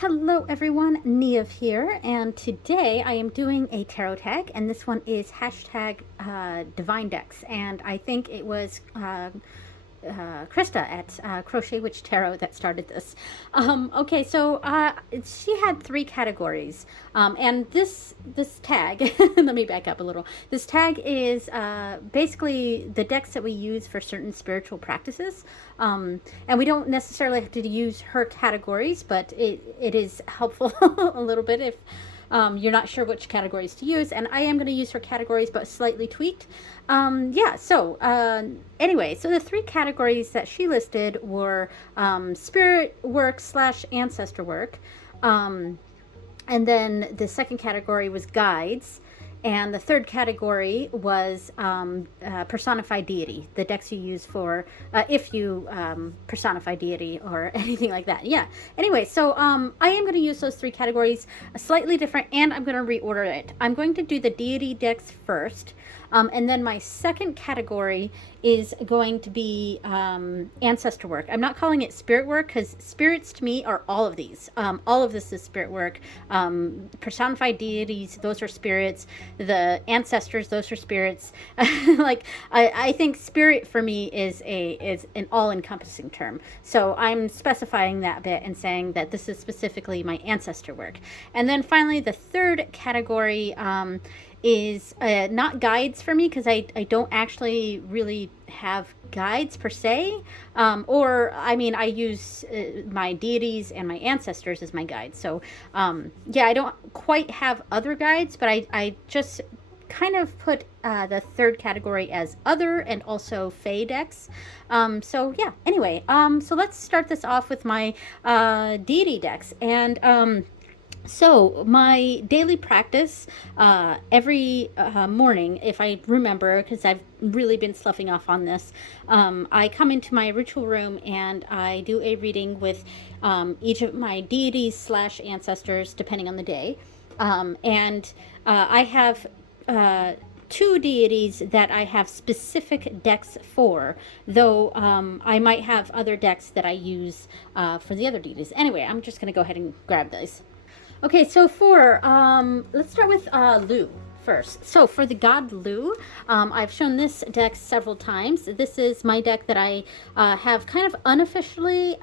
Hello everyone, Niev here, and today I am doing a tarot tag, and this one is hashtag Divine Decks, and I think it was Krista at Crochet Witch Tarot that started this. Okay, so she had three categories, and this tag. Let me back up a little. This tag is basically the decks that we use for certain spiritual practices, and we don't necessarily have to use her categories, but it is helpful a little bit if you're not sure which categories to use, and I am going to use her categories but slightly tweaked. Anyway, so the three categories that she listed were spirit work / ancestor work, and then the second category was guides, and the third category was personified deity, the decks you use for if you personify deity or anything like that. Yeah. Anyway, so I am going to use those three categories slightly different, and I'm going to reorder it. I'm going to do the deity decks first. And then my second category is going to be ancestor work. I'm not calling it spirit work because spirits to me are all of these. All of this is spirit work. Personified deities, those are spirits. The ancestors, those are spirits. I think spirit for me is an all-encompassing term. So I'm specifying that bit and saying that this is specifically my ancestor work. And then finally, the third category is not guides for me because I don't actually really have guides per se, I use my deities and my ancestors as my guides. So I don't quite have other guides, but I just kind of put the third category as other and also Fae decks. So let's start this off with my deity decks. And so my daily practice every morning, if I remember, because I've really been sloughing off on this, I come into my ritual room and I do a reading with each of my deities / ancestors, depending on the day. I have two deities that I have specific decks for, though I might have other decks that I use for the other deities. Anyway, I'm just going to go ahead and grab those. Okay, so let's start with Lu first. So for the god Lu, I've shown this deck several times. This is my deck that I have kind of unofficially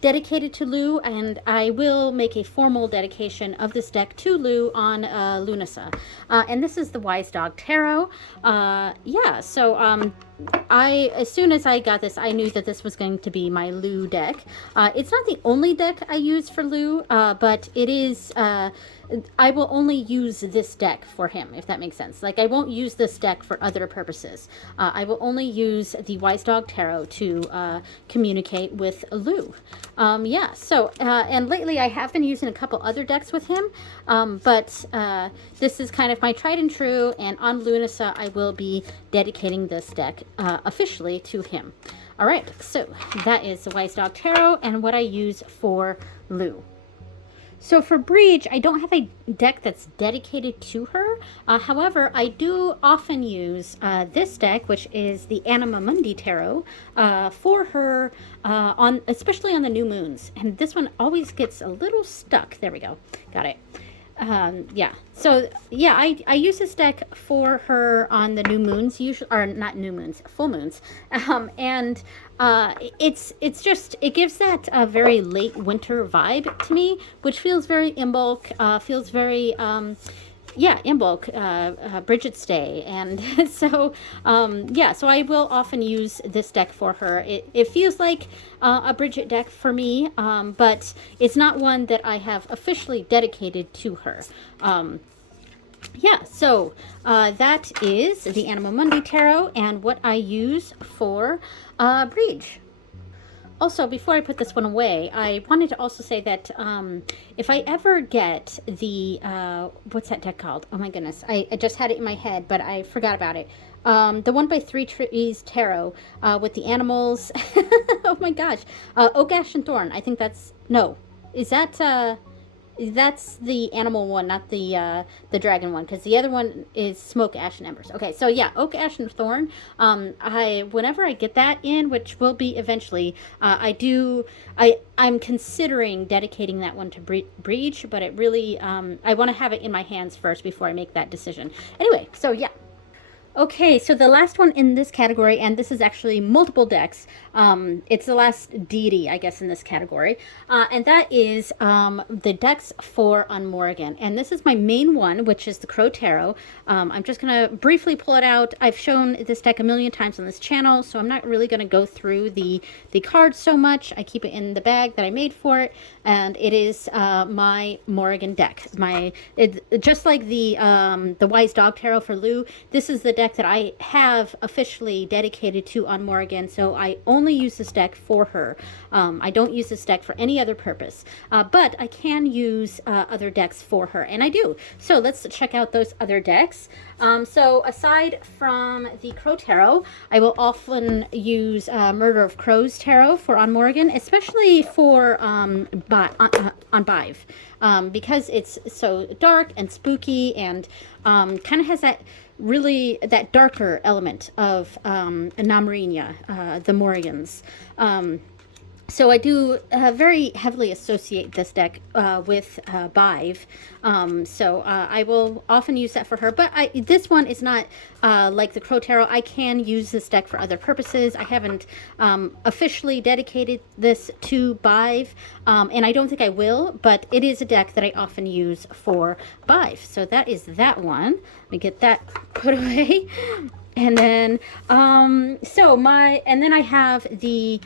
dedicated to Lu, and I will make a formal dedication of this deck to Lu on Lunasa. And this is the Wise Dog Tarot. As soon as I got this, I knew that this was going to be my Lu deck. It's not the only deck I use for Lu, but it is, I will only use this deck for him, if that makes sense. Like, I won't use this deck for other purposes. I will only use the Wise Dog Tarot to communicate with Lu. And lately I have been using a couple other decks with him, but this is kind of my tried and true, and on Lunasa I will be dedicating this deck officially to him. All right, so that is the Wise Dog Tarot and what I use for Lu. So for Breege, I don't have a deck that's dedicated to her. However, I do often use this deck, which is the Anima Mundi Tarot, for her, especially on the new moons. And this one always gets a little stuck. There we go. Got it. I use this deck for her on the new moons, usually, or not new moons, full moons, it gives that very late winter vibe to me, which feels very Imbolc, feels very Imbolc, Bridget's Day, and so I will often use this deck for her. It feels like a Bridget deck for me, but it's not one that I have officially dedicated to her. That is the Anima Mundi Tarot and what I use for Breege. Also, before I put this one away, I wanted to also say that if I ever get the, what's that deck called? Oh my goodness, I just had it in my head, but I forgot about it. The one by Three Trees Tarot with the animals. Oh my gosh. Oak, Ash, and Thorn. I think that's, no. Is that, that's the animal one, not the dragon one, because the other one is smoke, ash, and embers. Okay, so yeah, oak, ash, and thorn. I whenever I get that in, which will be eventually, I'm considering dedicating that one to breach, but it really I want to have it in my hands first before I make that decision. Anyway, so yeah. Okay, so the last one in this category, and this is actually multiple decks. It's the last deity, I guess, in this category, and that is the decks for on Morrigan. And this is my main one, which is the Crow Tarot. I'm just gonna briefly pull it out. I've shown this deck a million times on this channel, so I'm not really gonna go through the cards so much. I keep it in the bag that I made for it, and it is my Morrigan deck. Just like the Wise Dog Tarot for Lou, this is the deck that I have officially dedicated to on Morrigan, so I only use this deck for her. I don't use this deck for any other purpose, but I can use other decks for her, and I do. So let's check out those other decks. So aside from the Crow Tarot, I will often use Murder of Crows Tarot for on Morrigan, especially for on Bive, because it's so dark and spooky and kind of has that darker element of Namrinya, the Morrigans. So I do very heavily associate this deck with Bive. So I will often use that for her. But this one is not like the Crow Tarot. I can use this deck for other purposes. I haven't officially dedicated this to Bive, and I don't think I will, but it is a deck that I often use for Bive. So that is that one. Let me get that put away. And then, and then I have the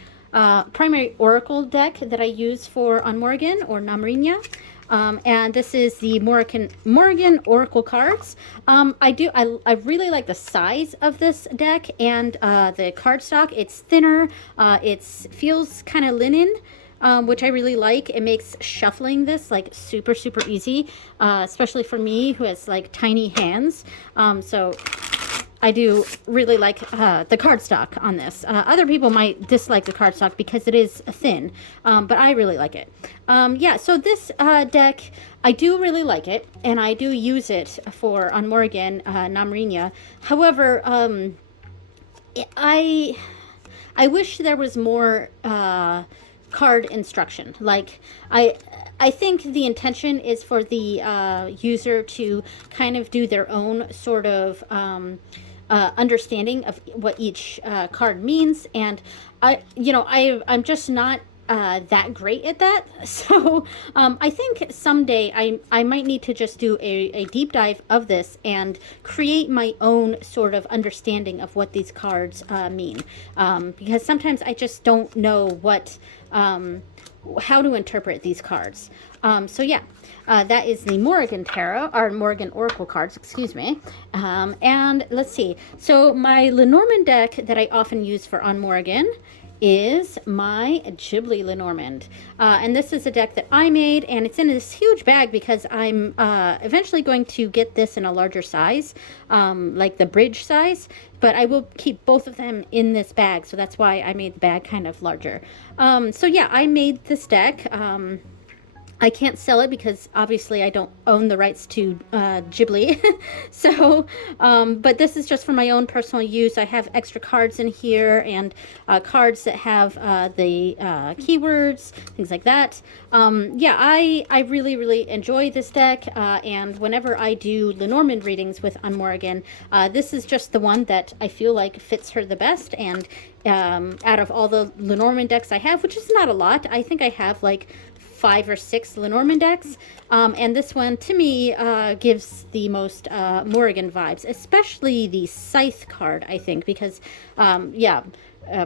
primary oracle deck that I use for on Morrigan or Namrinya. And this is the Morrigan Oracle cards. I really like the size of this deck and the cardstock. It's thinner. It feels kind of linen. Which I really like. It makes shuffling this like super, super easy, especially for me who has like tiny hands. So I do really like the cardstock on this. Other people might dislike the cardstock because it is thin, but I really like it. Yeah, so this deck, I do really like it, and I do use it for on Morrigan, Namrinya. However, I wish there was more card instruction. Like I think the intention is for the user to kind of do their own sort of understanding of what each card means, and I'm just not that great at that. So I think someday I might need to just do a deep dive of this and create my own sort of understanding of what these cards mean, because sometimes I just don't know what how to interpret these cards. So yeah, that is the Morrigan Tarot, or Morrigan Oracle cards, excuse me. And let's see. So my Lenormand deck that I often use for on Morrigan is my Ghibli Lenormand. And this is a deck that I made, and it's in this huge bag because I'm eventually going to get this in a larger size, like the bridge size, but I will keep both of them in this bag, so that's why I made the bag kind of larger. So yeah, I made this deck. I can't sell it because obviously I don't own the rights to Ghibli. So, but this is just for my own personal use. I have extra cards in here and cards that have the keywords, things like that. Yeah, I really, really enjoy this deck. And whenever I do Lenormand readings with on Morrigan, this is just the one that I feel like fits her the best. And out of all the Lenormand decks I have, which is not a lot, I think I have like 5 or 6 Lenormand decks, and this one to me gives the most Morrigan vibes, especially the Scythe card, I think, because yeah,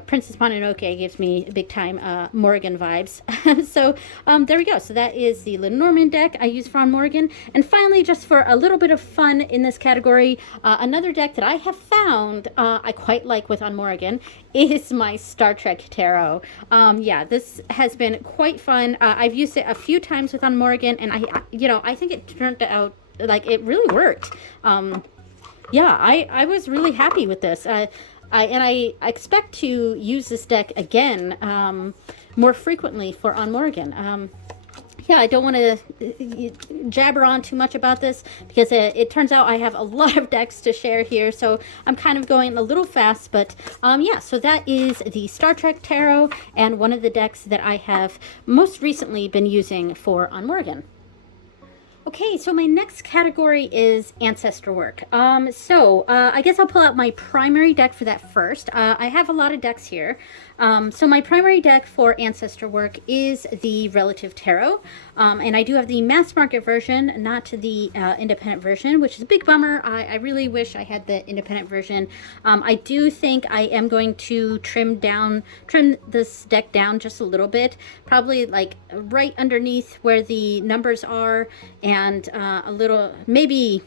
Princess Mononoke gives me big time Morrigan vibes. So there we go. So that is the Lenormand deck I use for on Morrigan. And finally, just for a little bit of fun in this category, another deck that I have found I quite like with on Morrigan is my Star Trek Tarot. Yeah, this has been quite fun. I've used it a few times with on Morrigan, and I think it turned out like it really worked. Yeah, I was really happy with this. I expect to use this deck again more frequently for on Morrigan. yeah, I don't want to jabber on too much about this because it turns out I have a lot of decks to share here, so I'm kind of going a little fast, but yeah, so that is the Star Trek Tarot and one of the decks that I have most recently been using for On Morgan. Okay, so my next category is ancestor work. I guess I'll pull out my primary deck for that first. I have a lot of decks here. So my primary deck for ancestor work is the Relative Tarot. And I do have the mass market version, not the independent version, which is a big bummer. I really wish I had the independent version. I do think I am going to trim this deck down just a little bit, probably like right underneath where the numbers are, and a little, maybe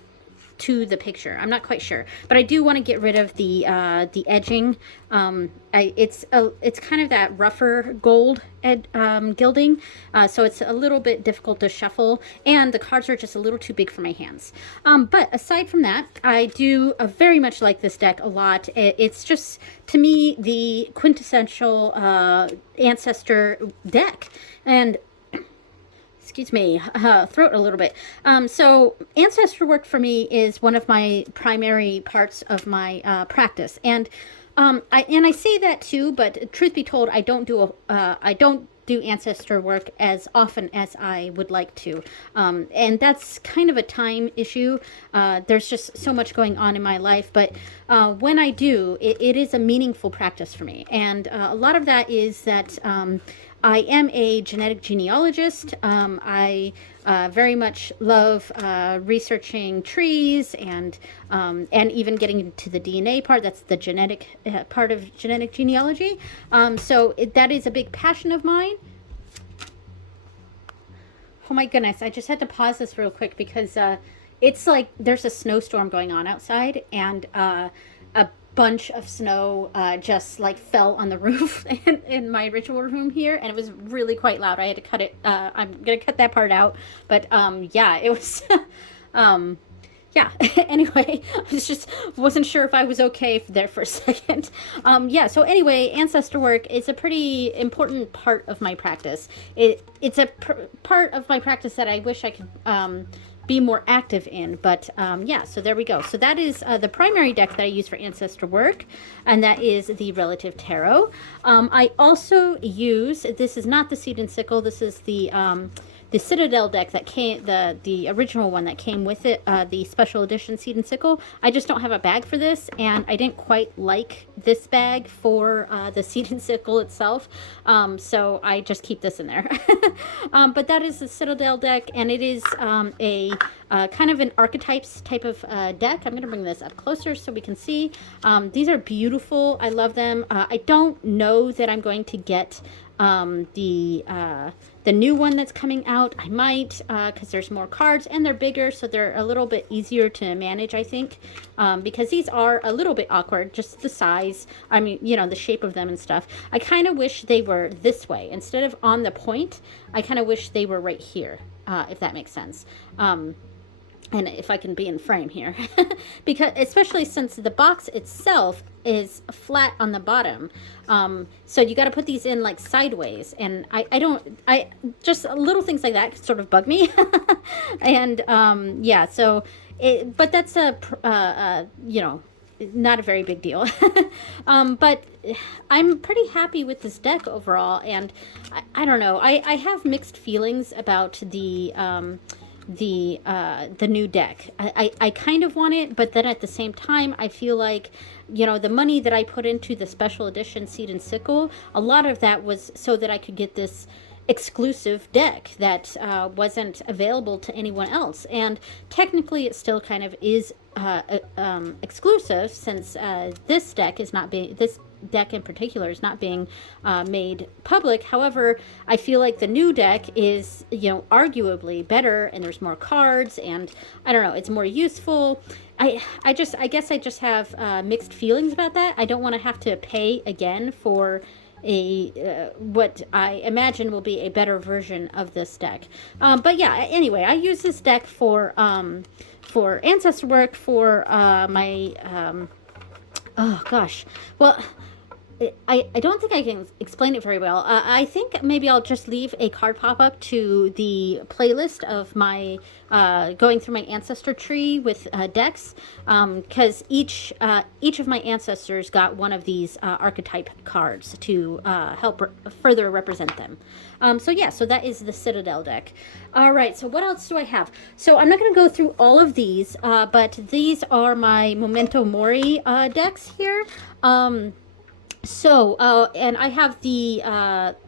to the picture. I'm not quite sure, but I do want to get rid of the edging. It's kind of that rougher gold gilding, so it's a little bit difficult to shuffle, and the cards are just a little too big for my hands. But aside from that, I do very much like this deck a lot. It's just, to me, the quintessential ancestor deck, and excuse me, throat a little bit. So ancestor work for me is one of my primary parts of my practice, and I say that too. But truth be told, I don't do ancestor work as often as I would like to, and that's kind of a time issue. There's just so much going on in my life, but when I do, it is a meaningful practice for me, and a lot of that is that. I am a genetic genealogist. I very much love researching trees and even getting into the DNA part. That's the genetic part of genetic genealogy. That is a big passion of mine. Oh my goodness, I just had to pause this real quick because it's like there's a snowstorm going on outside, and a bunch of snow just like fell on the roof in my ritual room here, and it was really quite loud. I had to cut it. I'm gonna cut that part out, but yeah, it was yeah. Anyway, I wasn't sure if I was okay there for a second. Yeah, so anyway, ancestor work is a pretty important part of my practice. It's a part of my practice that I wish I could be more active in, but yeah, so there we go. So that is the primary deck that I use for ancestor work, and that is the Relative Tarot. I also use, this is not the Seed and Sickle, this is the Citadel deck that came, the original one that came with it, the special edition Seed and Sickle. I just don't have a bag for this, and I didn't quite like this bag for the Seed and Sickle itself, so I just keep this in there. But that is the Citadel deck, and it is a kind of an archetypes type of deck. I'm going to bring this up closer so we can see. These are beautiful. I love them. I don't know that I'm going to get the new one that's coming out. I might, because there's more cards and they're bigger, so they're a little bit easier to manage, I think, because these are a little bit awkward, just the size, I mean, you know, the shape of them and stuff. I kind of wish they were this way. Instead of on the point, I kind of wish they were right here, if that makes sense. And if I can be in frame here, because especially since the box itself is flat on the bottom, so you got to put these in like sideways, and I just little things like that sort of bug me. And yeah, so but that's you know, not a very big deal. But I'm pretty happy with this deck overall, and I don't know, I have mixed feelings about the new deck. I kind of want it, but then at the same time, I feel like, you know, the money that I put into the special edition Seed and Sickle, a lot of that was so that I could get this exclusive deck that wasn't available to anyone else. And technically it still kind of is exclusive, since this deck is not being, this deck in particular is not being made public. However, I feel like the new deck is, you know, arguably better, and there's more cards, and I don't know, it's more useful. I guess I just have mixed feelings about that. I don't want to have to pay again for a what I imagine will be a better version of this deck. But yeah, anyway, I use this deck for ancestor work, for my oh gosh, well, I don't think I can explain it very well. I think maybe I'll just leave a card pop up to the playlist of my going through my ancestor tree with decks, because each of my ancestors got one of these archetype cards to help further represent them. So yeah, so that is the Citadel deck. All right, so what else do I have? So I'm not going to go through all of these, but these are my Memento Mori decks here. And I have the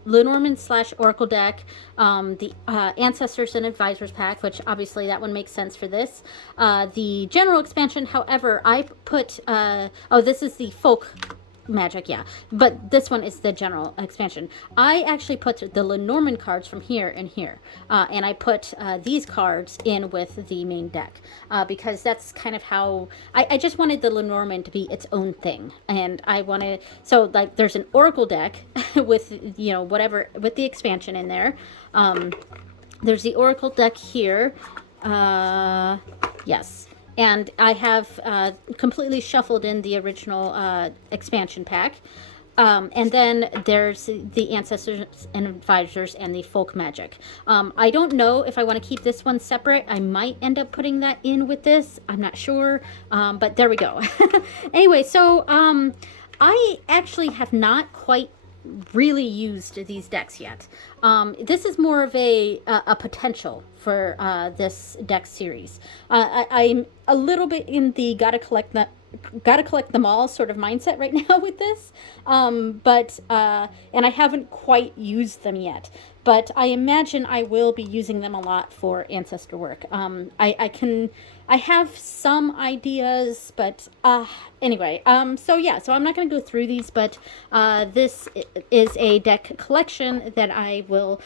Lenormand / Oracle deck, the Ancestors and Advisors pack, which obviously that one makes sense for this. The general expansion, however, I put, this is the folk magic, yeah, but this one is the general expansion. I actually put the Lenormand cards from here and here, and I put these cards in with the main deck, because that's kind of how I just wanted the Lenormand to be its own thing, and I wanted, so like there's an Oracle deck with, you know, whatever with the expansion in there. There's the Oracle deck here, yes. And I have completely shuffled in the original expansion pack. And then there's the Ancestors and Advisors and the Folk Magic. I don't know if I want to keep this one separate. I might end up putting that in with this. I'm not sure. But there we go. Anyway, so I actually have not quite really used these decks yet. This is more of a potential for this deck series. I'm a little bit in the gotta collect them all sort of mindset right now with this, but and I haven't quite used them yet. But I imagine I will be using them a lot for ancestor work. I have some ideas, but anyway, so yeah, so I'm not going to go through these, but this is a deck collection that I will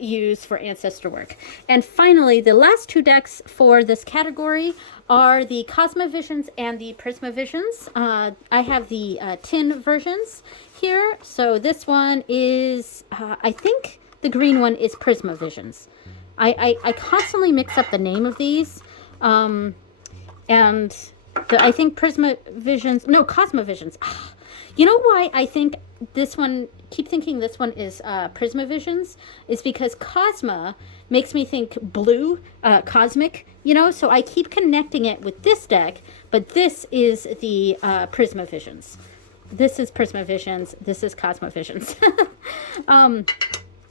use for ancestor work. And finally, the last two decks for this category are the Cosmovisions and the Prismavisions. I have the tin versions here. So this one is, I think the green one is Prismavisions. I constantly mix up the name of these. I think Cosmovisions. You know why I think this one, keep thinking this one is Prismavisions, is because Cosma makes me think blue, cosmic, you know, so I keep connecting it with this deck, but this is the Prismavisions. This is Prismavisions, this is Cosmovisions.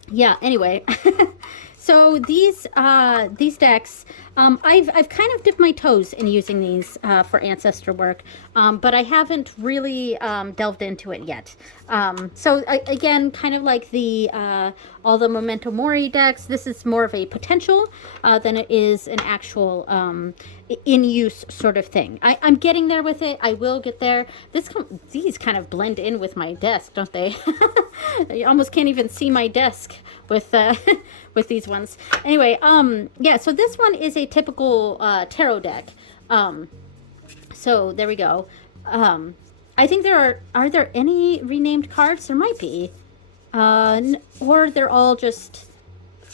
Yeah, anyway. So these decks, I've kind of dipped my toes in using these for ancestor work, but I haven't really delved into it yet. So again, kind of like the all the Memento Mori decks, this is more of a potential than it is an actual in use sort of thing. I'm getting there with it. I will get there. These kind of blend in with my desk, don't they? You almost can't even see my desk with with these ones. Anyway, yeah, so this one is a typical tarot deck. So there we go. I think are there any renamed cards? There might be. Or they're all just,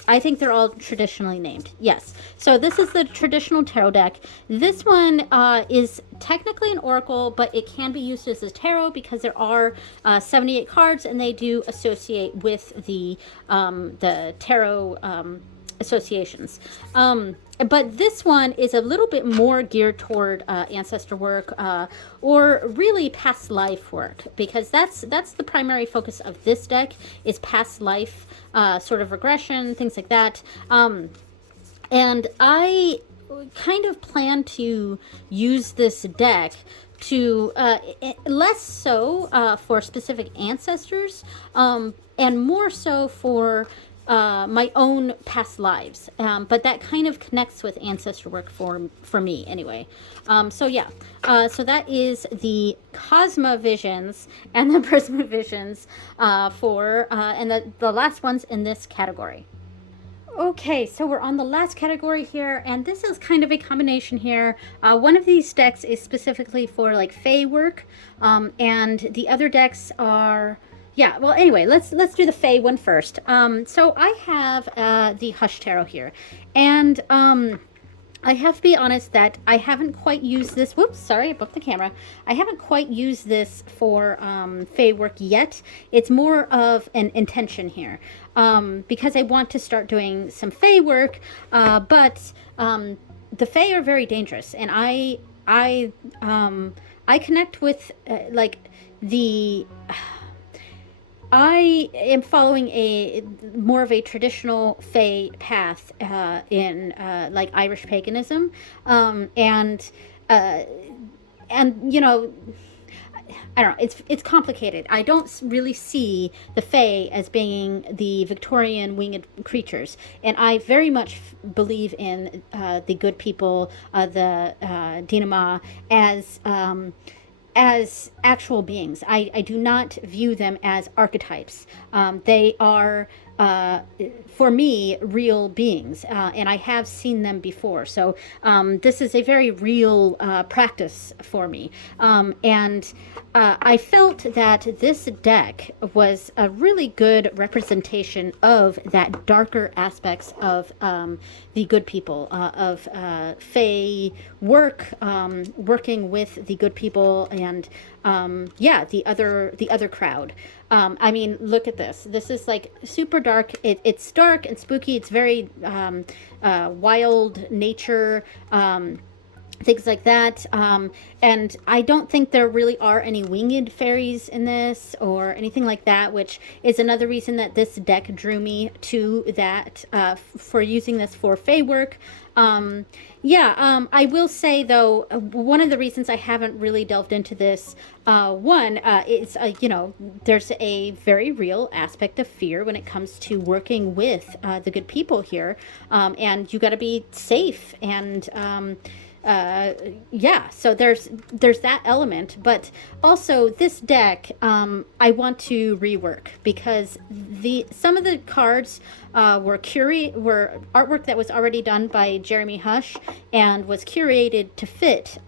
I think they're all traditionally named. Yes. So this is the traditional tarot deck. This one is technically an oracle, but it can be used as a tarot because there are 78 cards, and they do associate with the tarot associations. But this one is a little bit more geared toward ancestor work or really past life work, because that's the primary focus of this deck, is past life sort of regression, things like that. And I kind of plan to use this deck to less so for specific ancestors, and more so for my own past lives, but that kind of connects with ancestor work for me anyway. So yeah, so that is the Cosmovisions and the Prismavisions for and the last ones in this category. Okay, so we're on the last category here, and this is kind of a combination here. One of these decks is specifically for like Fae work, and the other decks are, yeah, well, anyway, let's do the Fae one first. So I have the Hush Tarot here, and I have to be honest that I haven't quite used this. Whoops, sorry, I bumped the camera. I haven't quite used this for Fae work yet. It's more of an intention here, because I want to start doing some Fae work, but the Fae are very dangerous, and I connect with like the I am following a more of a traditional Fae path in like Irish paganism, and uh, you know, I don't know. It's complicated. I don't really see the Fae as being the Victorian winged creatures, and I very much believe in the good people, the Dinama, as actual beings. I do not view them as archetypes. They are, for me, real beings, and I have seen them before. So this is a very real practice for me. And I felt that this deck was a really good representation of that darker aspects of the good people, of Fae work, working with the good people, and yeah, the other crowd. I mean, look at this. This is like super dark. It's dark and spooky. It's very wild nature. Things like that. And I don't think there really are any winged fairies in this or anything like that, which is another reason that this deck drew me to that, for using this for Fae work. I will say though, one of the reasons I haven't really delved into this, one, is, there's a very real aspect of fear when it comes to working with the good people here. And you got to be safe, and so there's that element, but also this deck, I want to rework, because some of the cards were artwork that was already done by Jeremy Hush and was curated to fit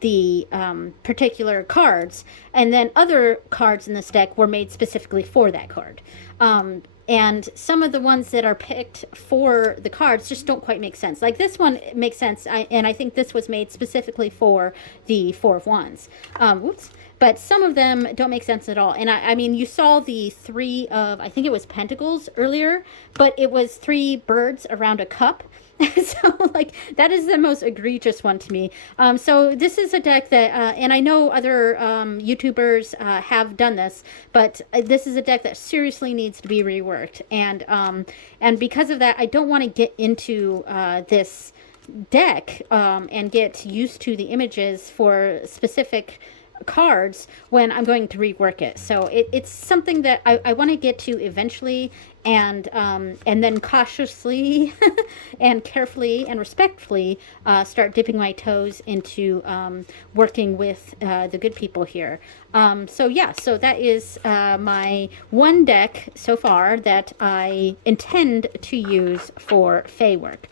the particular cards, and then other cards in this deck were made specifically for that card. And some of the ones that are picked for the cards just don't quite make sense. Like this one makes sense, and I think this was made specifically for the Four of Wands. But some of them don't make sense at all. And I mean, you saw the three of, I think it was Pentacles earlier, but it was three birds around a cup. So like that is the most egregious one to me. So this is a deck that, and I know other YouTubers have done this, but this is a deck that seriously needs to be reworked. And because of that, I don't want to get into this deck and get used to the images for specific cards when I'm going to rework it. So it's something that I want to get to eventually, and then cautiously and carefully and respectfully start dipping my toes into working with the good people here. So that is my one deck so far that I intend to use for Fae work,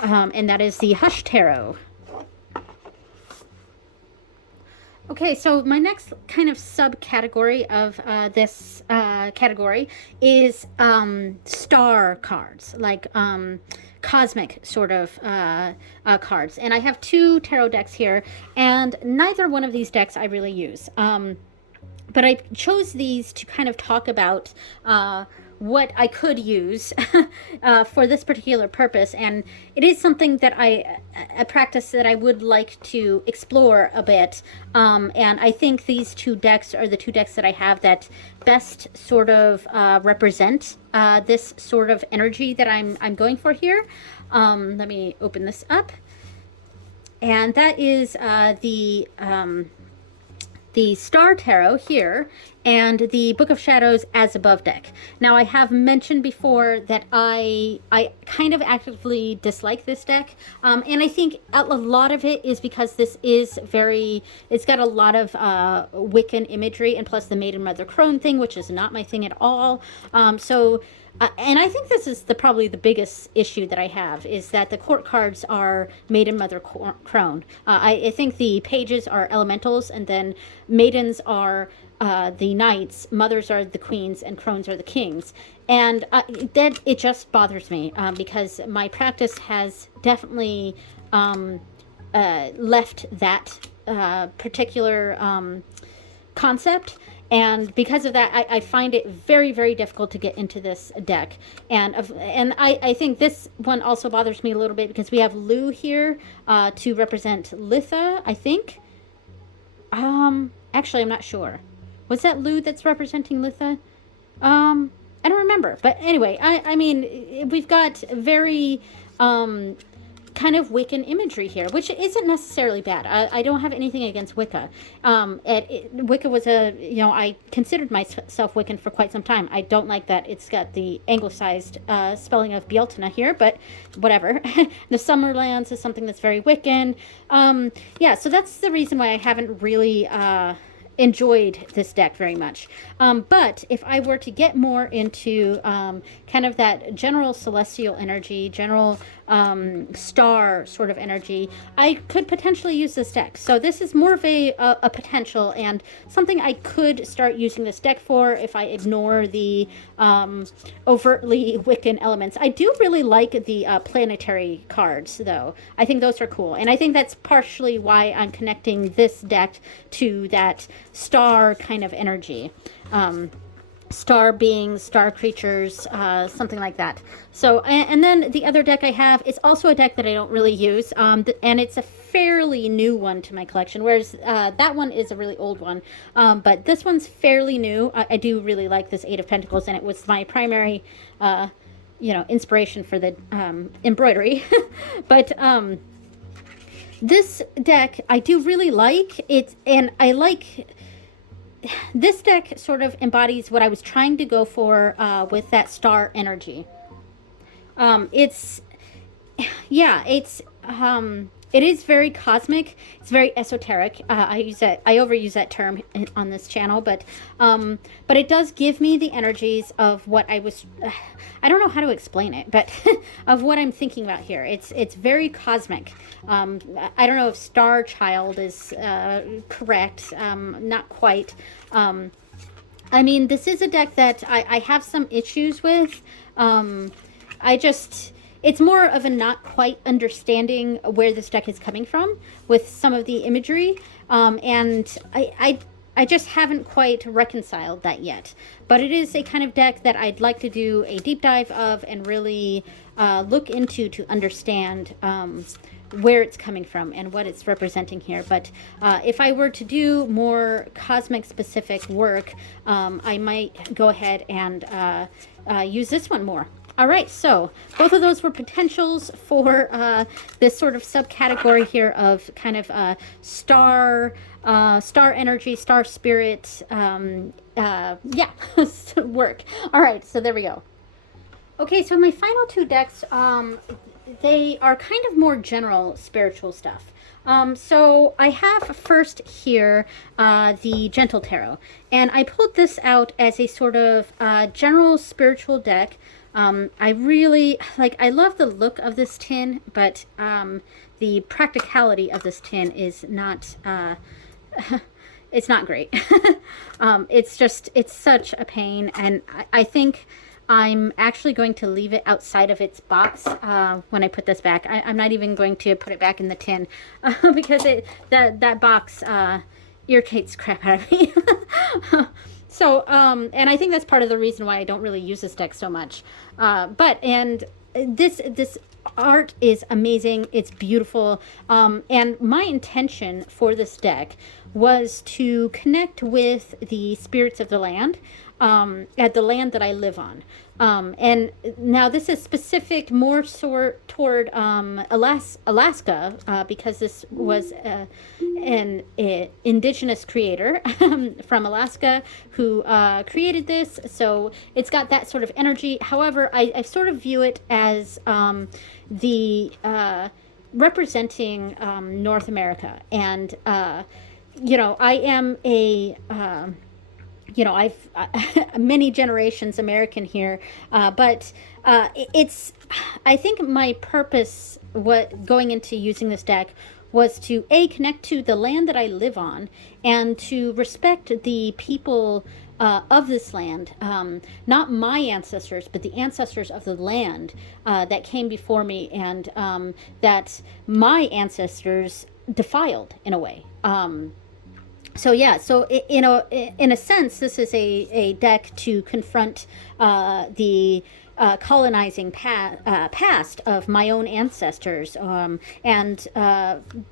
and that is the Hush Tarot. Okay, so my next kind of subcategory of this category is star cards, like cosmic sort of cards. And I have two tarot decks here, and neither one of these decks I really use. But I chose these to kind of talk about what I could use for this particular purpose, and it is something that a practice that I would like to explore a bit, and I think these two decks are the two decks that I have that best sort of represent this sort of energy that I'm going for here. Let me open this up, and that is the Star Tarot here, and the Book of Shadows As Above deck. Now, I have mentioned before that I kind of actively dislike this deck, and I think a lot of it is because this is it's got a lot of Wiccan imagery, and plus the Maiden Mother Crone thing, which is not my thing at all. And I think this is probably the biggest issue that I have, is that the court cards are Maiden Mother Crone. I think the pages are elementals, and then maidens are the knights, mothers are the queens, and crones are the kings. And that it just bothers me because my practice has definitely left that particular concept. And because of that, I find it very, very difficult to get into this deck. And I think this one also bothers me a little bit because we have Lu here to represent Litha, I think. Actually, I'm not sure. Was that Lu that's representing Litha? I don't remember. But anyway, I mean, we've got very kind of Wiccan imagery here, which isn't necessarily bad. I don't have anything against Wicca. Wicca was I considered myself Wiccan for quite some time. I don't like that it's got the anglicized spelling of Bealtaine here, but whatever. The Summerlands is something that's very Wiccan. Yeah, so that's the reason why I haven't really enjoyed this deck very much. But if I were to get more into kind of that general celestial energy, general star sort of energy, I could potentially use this deck. So this is more of a potential and something I could start using this deck for if I ignore the overtly Wiccan elements. I do really like the planetary cards, though. I think those are cool. And I think that's partially why I'm connecting this deck to that star kind of energy. Star beings, star creatures, something like that. So, and then the other deck I have is also a deck that I don't really use, and it's a fairly new one to my collection, whereas that one is a really old one. But this one's fairly new. I do really like this Eight of Pentacles, and it was my primary, inspiration for the embroidery. But this deck I do really like it, and I like. This deck sort of embodies what I was trying to go for with that star energy. It is very cosmic. It's very esoteric. I overuse that term on this channel, but it does give me the energies of what I was. I don't know how to explain it, but of what I'm thinking about here. It's very cosmic. I don't know if Star Child is correct. Not quite. I mean, this is a deck that I have some issues with. It's more of a not quite understanding where this deck is coming from with some of the imagery. And I just haven't quite reconciled that yet. But it is a kind of deck that I'd like to do a deep dive of and really look into to understand where it's coming from and what it's representing here. But if I were to do more cosmic specific work, I might go ahead and use this one more. All right, so both of those were potentials for this sort of subcategory here of kind of star energy, star spirit, work. All right, so there we go. Okay, so my final two decks, they are kind of more general spiritual stuff. So I have first here the Gentle Tarot, and I pulled this out as a sort of general spiritual deck. I love the look of this tin, but the practicality of this tin is not, it's not great. It's such a pain, and I think I'm actually going to leave it outside of its box when I put this back. I'm not even going to put it back in the tin because that box irritates crap out of me. So, and I think that's part of the reason why I don't really use this deck so much. This art is amazing. It's beautiful. And my intention for this deck was to connect with the spirits of the land, at the land that I live on. And now this is specific more toward Alaska, because this was an indigenous creator from Alaska who created this. So it's got that sort of energy. However, I sort of view it as the representing North America. And, I am a... I've many generations American here, but I think my purpose, going into using this deck, was to connect to the land that I live on and to respect the people of this land, not my ancestors, but the ancestors of the land that came before me, and that my ancestors defiled in a way. So yeah, so in a sense, this is a deck to confront the colonizing past of my own ancestors, and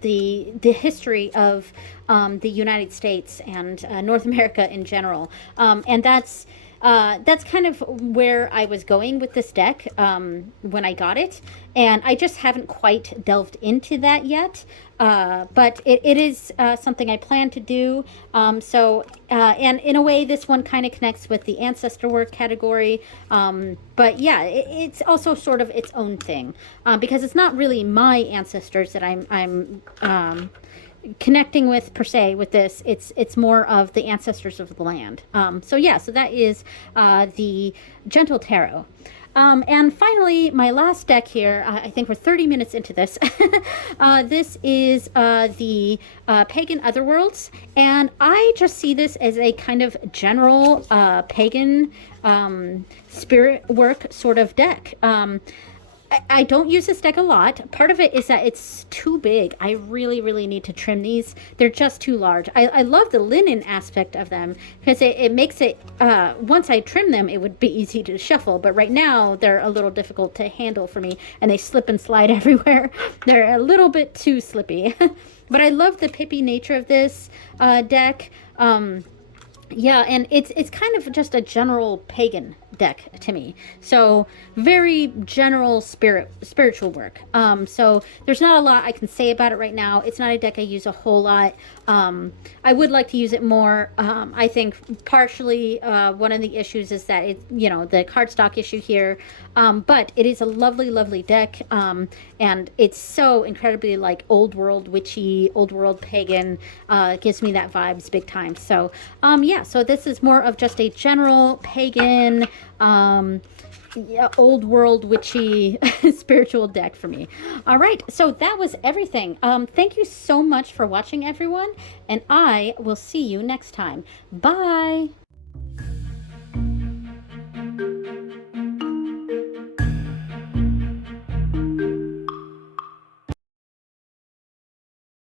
the history of the United States and North America in general, and that's kind of where I was going with this deck when I got it, and I just haven't quite delved into that yet. But it is something I plan to do. And in a way, this one kind of connects with the ancestor work category. But yeah, it's also sort of its own thing, because it's not really my ancestors that I'm connecting with per se with this. It's more of the ancestors of the land. So yeah, so that is the Gentle Tarot. And finally, my last deck here, I think we're 30 minutes into this. This is the Pagan Otherworlds, and I just see this as a kind of general pagan spirit work sort of deck. I don't use this deck a lot. Part of it is that it's too big. I really, really need to trim these. They're just too large. I love the linen aspect of them because it makes it, once I trim them, it would be easy to shuffle. But right now, they're a little difficult to handle for me, and they slip and slide everywhere. They're a little bit too slippy. But I love the pippy nature of this deck. Yeah, and it's kind of just a general pagan deck to me. So very general spiritual work. So there's not a lot I can say about it right now. It's not a deck I use a whole lot. I would like to use it more. I think partially one of the issues is that the cardstock issue here. But it is a lovely, lovely deck. And it's so incredibly like old world witchy, old world pagan. Gives me that vibes big time. So yeah, so this is more of just a general pagan, old world witchy spiritual deck for me. All right, so that was everything. Thank you so much for watching, everyone, and I will see you next time. Bye.